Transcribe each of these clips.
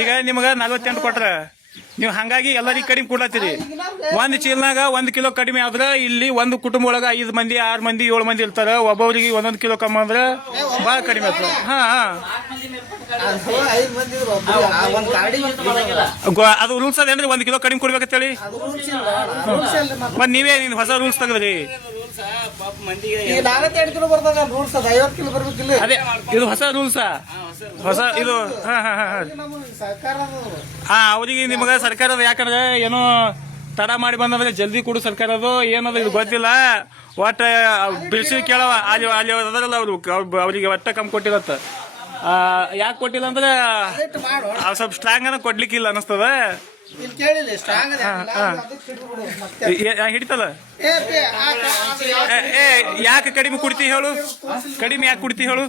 ಈಗ ನಿಮಗ 48 ಕೊಟ್ರ ನೀವು ಹಂಗಾಗಿ ಎಲ್ಲರಿಗೂ ಕಡಿಮೆ ಕೊಡ್ಲತ್ತೀರಿ. ಒಂದ್ ಚೀಲ್ನಾಗ 1 ಕಿಲೋ ಕಡಿಮೆ ಆದ್ರ ಇಲ್ಲಿ ಒಂದು ಕುಟುಂಬ ಒಳಗ 5 ಮಂದಿ 6 ಮಂದಿ 7 ಮಂದಿ ಇರ್ತಾರ. ಒಬ್ಬೊಬ್ರಿಗೆ 1 ಕಿಲೋ ಕಮ್ಮಿ ಅಂದ್ರ ಬಾಳ ಕಡಿಮೆ ಆಗ್ತದೆ. ಅದು ರೂಲ್ಸ್ ಅದೇನ್ರಿ 1 ಕಿಲೋ ಕಡಿಮೆ ಕೊಡ್ಬೇಕಂತ ಹೇಳಿ ಮತ್ ನೀವೇ ಹೊಸ ರೂಲ್ಸ್ ತೆಗದ್ರಿ. ಅದೇ ಇದು ಹೊಸ ರೂಲ್ಸ್ ಹೊಸ ಇದು ಅವ್ರಿಗೆ ನಿಮಗ ಸರ್ಕಾರದ ಯಾಕಂದ್ರೆ ಏನೋ ತಡ ಮಾಡಿ ಬಂದ್ರೆ ಜಲ್ದಿ ಕೊಡು ಸರ್ಕಾರದು ಏನದು ಇದು ಗೊತ್ತಿಲ್ಲ. ಒಟ್ಟ ಬಿಡಿಸಿ ಕೇಳವ ಅಲ್ಲಿ ಅದರಲ್ಲ ಅವ್ರಿಗೆ ಒಟ್ಟ ಕಮ್ಮಿ ಕೊಟ್ಟಿರತ್ತ. ಯಾಕೆ ಕೊಟ್ಟಿಲ್ಲ ಅಂದ್ರೆ ಸ್ವಲ್ಪ ಸ್ಟ್ರಾಂಗ್ ಅನ್ನ ಕೊಡ್ಲಿಕ್ಕಿಲ್ಲ ಅನಿಸ್ತದ. ಹಿಡಿತಲ್ಲ ಯಾಕೆ ಕಡಿಮೆ ಕುಡ್ತಿ ಹೇಳು? ಕಡಿಮೆ ಯಾಕೆ ಕುಡ್ತಿ ಹೇಳು?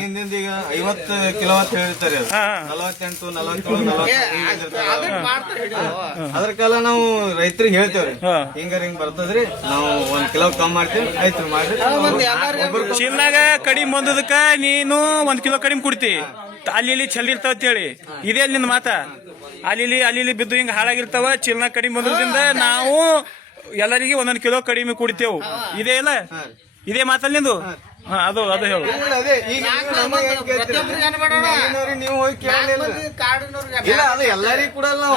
ಹಿಂದಿಂದ ಈಗ 50 ಕಿಲೋವಾಟ್ ಹೇಳ್ತಾರೆ, 48 47 ಅದ್ರ ಕಾಲ ನಾವು ರೈತರಿಗೆ ಹೇಳ್ತೇವ್ರಿ ಹಿಂಗ್ ಬರ್ತದ್ರಿ, ನಾವು 1 ಕಿಲೋ ಕಮ್ಮಿ ಮಾಡ್ತೇವೆ, ಆಯ್ತು ಮಾಡ್ರಿ. ಚೀಲ್ನಾಗ ಕಡಿಮೆ ಬಂದದಕ್ಕ ನೀನು 1 ಕಿಲೋ ಕಡಿಮೆ ಕುಡ್ತಿ, ಅಲ್ಲಿ ಚೆಲ್ಲಿರ್ತಾವ ಅಂತೇಳಿ ಇದೇ ನಿಂದ ಮಾತ. ಅಲ್ಲಿ ಬಿದ್ದು ಹಿಂಗ ಹಾಳಾಗಿರ್ತಾವ. ಚೀಲ್ನಾಗ ಕಡಿಮೆ ಬಂದ್ರಿಂದ ನಾವು ಎಲ್ಲರಿಗೆ 1 ಕಿಲೋ ಕಡಿಮೆ ಕುಡಿತೇವು. ಇದೇ ಇಲ್ಲ ಇದೇ ಮಾತಲ್ಲಿ ನಿಂದು ಅದು ಹೇಳು. ನೀವು ಹೋಗಿ ಕೇಳಲಿಲ್ಲ, ಅದು ಎಲ್ಲರಿಗೂ ಕೊಡಲ್ಲ. ನಾವು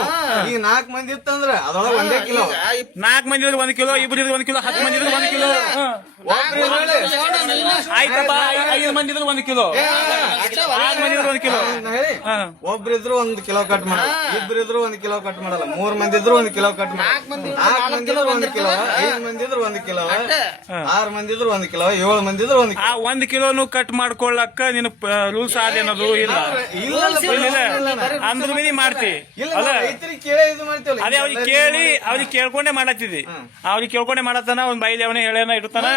ಈಗ 4 ಮಂದಿ ಇತ್ತಂದ್ರ ಅದ್ರೊಳಗೆ 1 ಕಿಲೋ, 4 ಮಂದಿ 1 ಕಿಲೋ, 2 1 ಕಿಲೋ, 10 ಮಂದಿ 1 ಕಿಲೋ, ಆಯ್ತಪ್ಪ 5 ಮಂದಿ 1 ಕಿಲೋ, 6 ಮಂದಿ 1 ಕಿಲೋ. ಒಬ್ರಿದ್ರು 1 ಕಿಲೋ ಕಟ್ ಮಾಡಲ್ಲ, ಇಬ್ರಿದ್ರು 1 ಕಿಲೋ ಕಟ್ ಮಾಡಲ್ಲ, 3 ಮಂದಿ ಇದ್ರು 1 ಕಿಲೋ ಕಟ್ ಮಾಡಲ್ಲ, 4 ಮಂದಿ ಇದ್ರು 1 ಕಿಲೋ, 5 ಮಂದಿ ಇದ್ರು 1 ಕಿಲೋ, 6 ಮಂದಿ ಇದ್ರು 1 ಕಿಲೋ, 7 ಮಂದಿ ಇದ್ರು 1 ಕಿಲೋ. 1 ಕಿಲೋನು ಕಟ್ ಮಾಡ್ಕೊಳ್ಳಕ್ಕ ನಿನ್ ರೂಲ್ಸ್ ಆದೇನದು ಇಲ್ಲ ಅಂದ್ರ ಮೇಲೆ ಮಾಡ್ತಿ ಅಲ್ಲ. ಅದೇ ಅವ್ರಿಗೆ ಕೇಳ್ಕೊಂಡೆ ಮಾಡತ್ತಿದ್ದಿ, ಅವ್ರಿಗೆ ಕೇಳ್ಕೊಂಡೆ ಮಾಡತ್ತಾನ. ಒಂದ್ ಬೈಲಿ ಅವನೇ ಹೇಳೇನ ಇಡ್ತಾನ.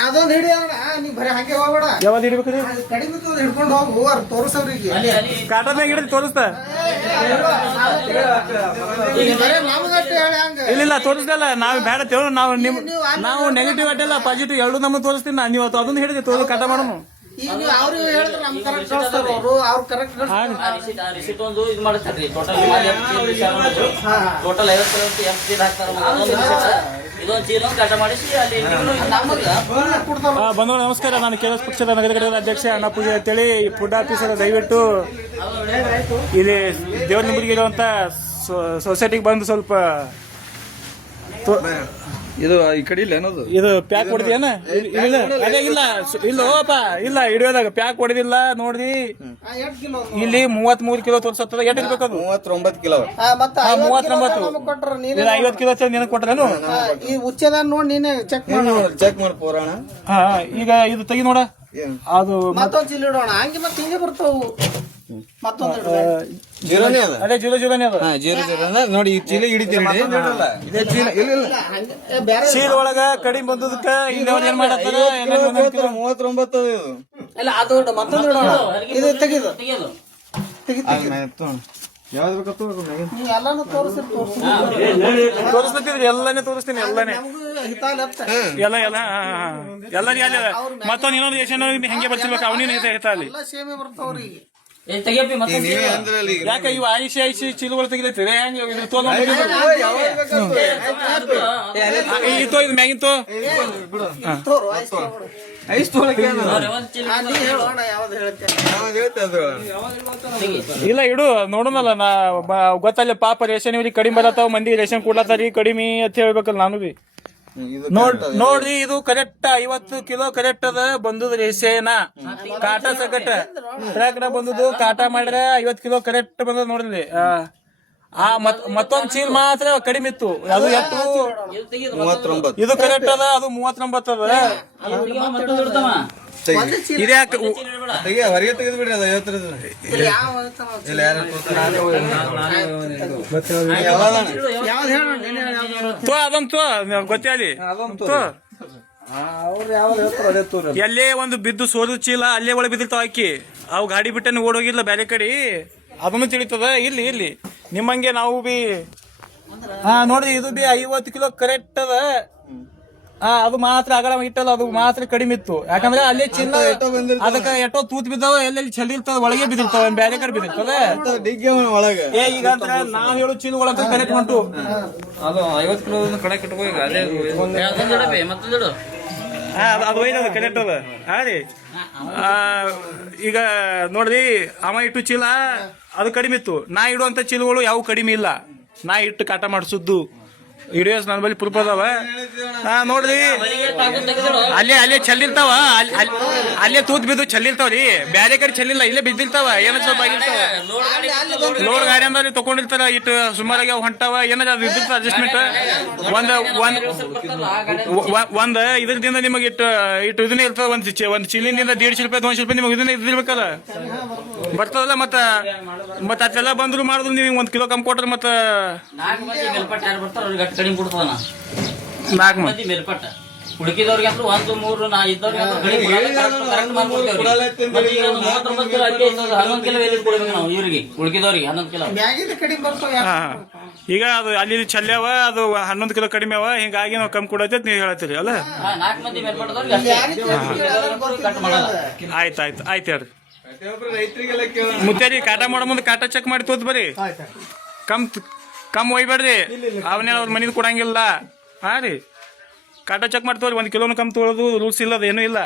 ಯಾವ್ದೊಂದು ಹಿಡಿ ನೀ ಬರೀ ಹಂಗೆ ಹೋಗ್ಬೇಡ. ಯಾವ್ದು ಹಿಡ್ಬೇಕ್ರಿ? ಕಡಿಮೆ ಹಿಡ್ಕೊಂಡು ಹೋಗು, ತೋರಿಸವ್ರಿಗೆ ಕಾಟನ್ಯಾಗ ಹಿಡಿದು ತೋರಿಸ್ತ. ಇಲ್ಲ ತೋರಿಸ್ದಲ್ಲ, ನಾವ್ ಬೇಡ ತೇವ್ ನಾವು ನೆಗೆಟಿವ್ ಅಡ್ಡಿಲ್ಲ ಪಾಸಿಟಿವ್ ಎರಡು ನಮ್ಮನ್ನು ತೋರಿಸ್ತೀನಿ. ನೀವು ಅದನ್ನ ಹಿಡಿದು ತೋರಿಸ್ ಕಟ ಮಾಡೋಣ. ಈಗ ಅವ್ರು ಹೇಳಿದ್ರೆ ನಮ್ ಕರೆಕ್ಟ್ ಕಳಿಸ್ತಾರ, ಅವ್ರು ಕರೆಕ್ಟ್ ರಿಸಿಟ್ ಒಂದು ಇದು ಮಾಡ್ತಾರ್ರಿ. ಟೋಟಲ್ 50 ಚೀಲ ಹಾಕ್ತಾರ. ಇದೊಂದು ಚೀಲ ಕಟ ಮಾಡಿಸಿ ಅಲ್ಲಿ ಬಂದೋಣ. ನಮಸ್ಕಾರ, ನಾನು ಕೆಎಸ್ ಪಕ್ಷದ ನಗರ ಘಟಕದ ಅಧ್ಯಕ್ಷ ಅಣ್ಣ ಪೂಜೆ ಅಂತೇಳಿ. ಫುಡ್ ಆಫೀಸರ್ ದಯವಿಟ್ಟು ಇಲ್ಲಿ ದೇವ್ರ ನಿಂಬರಿಗೆ ಇರುವಂತ ಸೊಸೈಟಿಗೆ ಬಂದು ಸ್ವಲ್ಪ ಇದು ಈ ಕಡೆ ಇಲ್ಲ ಏನದು, ಇದು ಪ್ಯಾಕ್ ಹೊಡೆದೇನ? ಅದೇ ಇಲ್ಲಪ್ಪ ಇಲ್ಲ ಹಿಡಿಯೋದಾಗ ಪ್ಯಾಕ್ ಹೊಡೆದಿಲ್ಲ ನೋಡ್ರಿ. ಇಲ್ಲಿ 33 ಕಿಲೋ ತೋರ್ಸತ್ತದ. ಎಷ್ಟು ಇರ್ಬೇಕದು? 39 ಕಿಲೋ. 39 50 ಕಿಲೋ ನಿನಗೆ ಕೊಟ್ರೇನು? ಈ ಉಚ್ಚದ ನೋಡಿ ನೀನೆ ಚೆಕ್ ಮಾಡಿ ಪೋರಾಣ. ಈಗ ಇದು ತೆಗಿ ನೋಡ. ಅದು ಮತ್ತೊಂದು ಚೀಲ ಇಡೋಣ, ಹಂಗೆ ಮತ್ತೆ ಹಿಂಗೆ ಬರ್ತಾವು. ಮತ್ತೊಂದು ಜೀರೋನೇ ಅದ. ಅದೇ ಜೀರೋನೇ ಅದ. ಜೀರೋ ನೋಡಿ, ಈ ಚೀಲ ಹಿಡಿತೀರಿ. ಇದೇ ಚೀಲ ಚೀಲ ಒಳಗ ಕಡಿಮೆ ಬಂದದಕ್ಕ ಇಲ್ಲಿ ಅವ್ರು ಏನ್ ಮಾಡತ್ತಾರ? 39 ಇಲ್ಲ ಅದು ಮತ್ತೊಂದು ಇಡೋಣ. ಇದು ತೆಗಿದು ಯಾವ್ದು ಬೇಕತ್ತು ಎಲ್ಲಾನು ತೋರಿಸ್ತಿದ್ರಿ. ಎಲ್ಲಾನೇ ತೋರಿಸ್ತೀನಿ, ಎಲ್ಲಾನೇ ಎಲ್ಲರಿಗೆ ಅಲ್ಲಿ ಮತ್ತೊಂದು ಇನ್ನೊಂದು ದೇಶ ಹೆಂಗೆ ಬರ್ತಿರ್ಬೇಕು ಅವನೇನು ಹೇಳ್ತಾ ಅಲ್ಲಿ. ಸೇಮೆ ಬರ್ತಾವ್ರಿ. ಯಾಕೆ ಇವು ಐಸಿ ಚೀಲಗಳು ತೆಗಿಲತ್ತೀರಿ? ಹೆಂಗೆ ಇದು ಮ್ಯಾಗಿನ ತೋ ಇಲ್ಲ ಇಡು ನೋಡೋಣಲ್ಲ. ಗೊತ್ತಲ್ಲ ಪಾಪ ರೇಷನ್ ಇವ್ರಿಗೆ ಕಡಿಮೆ ಬರತ್ತಾವ, ಮಂದಿ ರೇಷನ್ ಕೊಡ್ಲತ್ತಾರಿ ಕಡಿಮೆ ಅಂತ ಹೇಳ್ಬೇಕಲ್ಲ ನಾನು ಬಿ. ನೋಡ್ರಿ ಇದು ಕರೆಕ್ಟ್ 50 ಕಿಲೋ ಕರೆಕ್ಟ್ ಅದ ಬಂದದ ರೇಷನ್. ಕಾಟಾ ಸಗಟ ಟ್ರ್ಯಾಕ್ ಬಂದದ್ದು ಕಾಟಾ ಮಾಡ್ರೆ 50 ಕಿಲೋ ಕರೆಕ್ಟ್ ಬಂದದ ನೋಡ್ರಿ. ಮತ್ತೊಂದ್ ಚೀಲ್ ಮಾತ್ರ ಕಡಿಮೆ ಇತ್ತು. ಅದು ಎಷ್ಟು? 39. ಇದು ಕರೆಕ್ಟ್ ಅದ, ಅದು 39 ಅದ. ಇದ್ಯಾಕೆ ಹೊರಗೆ ತೆಗೆದು ಬಿಡ್ರಿ. ಅದು 50 ಅದಂತೂ ಗೊತ್ತೇ ಅಲ್ಲಿ. ಎಲ್ಲೇ ಒಂದು ಬಿದ್ದು ಸೋದು ಚೀಲ ಅಲ್ಲೇ ಒಳಗೆ ಬಿದ್ದಿರ್ತಾವ ಅಕ್ಕಿ. ಅವು ಗಾಡಿ ಬಿಟ್ಟನೆ ಓಡೋಗಿಲ್ಲ ಬೇರೆ ಕಡೆ, ಅದನ್ನು ತಿಳಿತದ. ಇಲ್ಲಿ ನಿಮ್ಮಂಗೆ ನಾವು ಬಿ ನೋಡ್ರಿ ಇದು ಬಿ 50 ಕಿಲೋ ಕರೆಕ್ಟ್ ಅದ. ಅದು ಮಾತ್ರ ಅಗಲ ಇಟ್ಟಲ್ಲ, ಅದು ಮಾತ್ರ ಕಡಿಮೆ ಇತ್ತು. ಯಾಕಂದ್ರೆ ಅಲ್ಲಿ ಚಿನ್ನ ಅದಕ್ಕೆ ಎಷ್ಟೋ ತೂತ್ ಬಿದ್ದಾವ, ಎಲ್ಲೆಲ್ಲಿ ಚೆಲ್ಲಿರ್ತಾವ, ಒಳಗೆ ಬಿದ್ದಿರ್ತಾವ, ಬೇರೆ ಕಡೆ ಬಿದ್ದಿರ್ತದೆ ಡಿಗ್ಗೆ ಒಳಗೆ. ಈಗ ಅಂತ ನಾವ್ ಹೇಳೋ ಚೀಲಗಳಂತ ಕರೆಕ್ಟ್ ಉಂಟು. ಅದು 50 ಕಿಲೋ ಕಡೆ ಕಟ್ಕೋ. ಈಗ ಅದೇ ಮತ್ತೊಂದು ಅದು ಒಯ್ದದ ಕರೆಕ್ಟ್ ಅದ. ರೀ ಈಗ ನೋಡ್ರಿ, ಅವ ಇಟ್ಟು ಚೀಲ ಅದು ಕಡಿಮೆ ಇತ್ತು. ನಾ ಇಡುವಂತ ಚೀಲಗಳು ಯಾವ ಕಡಿಮೆ ಇಲ್ಲ. ನಾ ಇಟ್ಟು ಕಾಟ ಮಾಡಿಸುದ್ದು ವಿಡಿಯೋಸ್ ನನ್ನ ಬಳಿ ಪ್ರೂಫ್ ಅದಾವ. ನೋಡ್ರಿ, ಅಲ್ಲೇ ಚೆಲ್ಲಿರ್ತಾವ, ಅಲ್ಲೇ ತೂತ್ ಬಿದ್ದು ಚೆಲ್ಲಿರ್ತಾವ್ರಿ. ಬ್ಯಾರೆ ಕಡೆ ಚೆಲ್ಲಿಲ್ಲ, ಇಲ್ಲೇ ಬಿದ್ದಿರ್ತಾವ. ಏನ ಸ್ವಲ್ಪ ಆಗಿರ್ತಾವ, ಲೋಡ್ ಗಾಡಿ ಅಂದ್ರೆ ತಗೊಂಡಿರ್ತಾರ. ಇಟ್ಟು ಸುಮಾರಾಗಿ ಅವು ಹೊಂಟಾವ, ಏನಾರ ಅದು ಇದ್ದಿರ್ತಾವ ಅಡ್ಜಸ್ಟ್ಮೆಂಟ್. ಒಂದ್ ಇದ್ರದಿಂದ ನಿಮಗೆ ಇಟ್ಟು ಇದನ್ನೇ ಇರ್ತದ. ಒಂದ್ ಚೀಲಿನಿಂದ 150 ರೂಪಾಯಿ 200 ರೂಪಾಯಿ ನಿಮಗೆ ಇದನ್ನ ಇದ್ದಿರ್ಬೇಕಲ್ಲ, ಬರ್ತದಲ್ಲ. ಮತ್ತ ಅದೆಲ್ಲ ಬಂದ್ರು ಮಾಡಿದ್ರು ನೀವು 1 ಕಿಲೋ ಕಮ್ಮಿ ಕೊಟ್ರೆ ಮತ್ತೆ 4 ಮಂದಿ ಮೇಲ್ಪಟ್ಟ ಯಾರು ಬರ್ತಾರ ಅವ್ರಿಗೆ ಅಷ್ಟು ಕಡಿಮೆ ಕೊಡ್ತದ. 4 ಮಂದಿ ಮೇಲ್ಪಟ್ಟ ಉಳಿಕಿದವ್ರಿಗೆ ಅಂತ 1, 3, 4 ಇದ್ದವ್ರಿಗೆ ಅಂತ ಕಡಿಮೆ ಕರೆಕ್ಟ್ ಮಾಡ್ಕೊಡ್ತೇವ್ರಿ. 39 ಕಿಲೋ ಅಕ್ಕಿ 11 ಕಿಲೋ ಎಲ್ಲಿ ಕೊಡ್ಬೇಕು ನಾವು ಇವ್ರಿಗೆ, ಉಳಿಕಿದವ್ರಿಗೆ 11 ಕಿಲೋ. ಮ್ಯಾಗಿಂದ ಕಡಿಮೆ ಬರ್ತಾವ. ಈಗ ಅದು ಅಲ್ಲಿ ಚೆಲ್ಯಾವ, ಅದು 11 ಕಿಲೋ ಕಡಿಮೆ ಅವ. ಹಿಂಗಾಗಿ ನಾವು ಕಮ್ಮಿ ಕೊಡೈತೆ ನೀವು ಹೇಳ್ತೀರಿ ಅಲ್ಲ. 4 ಮಂದಿ ಮೇಲ್ಪಟ್ಟದವ್ರಿಗೆ ಅಷ್ಟೇ ಕಟ್ ಮಾಡಲ್ಲ. ಆಯ್ತು ಹೇಳ್ರಿ. ರೈತರಿಗೆಲ್ಲ ಕೇಳ ಮುತ್ತೇರಿ ಕಾಟ ಮಾಡೋ ಮುಂದೆ ಕಾಟ ಚೆಕ್ ಮಾಡಿ ತೋತ್ ಬರ್ರಿ. ಕಮ್ ಒಯ್ಬೇಡ್ರಿ, ಅವನೇನ ಅವ್ರ ಮನಿದ್ ಕೊಡಂಗಿಲ್ಲ. ರೀ ಕಾಟ ಚೆಕ್ ಮಾಡಿ ತೋರಿ. 1 ಕಿಲೋನು ಕಮ್ಮಿ ತೊಗೊಳೋದು ರೂಲ್ಸ್ ಇಲ್ಲ, ಅದೇನು ಇಲ್ಲ.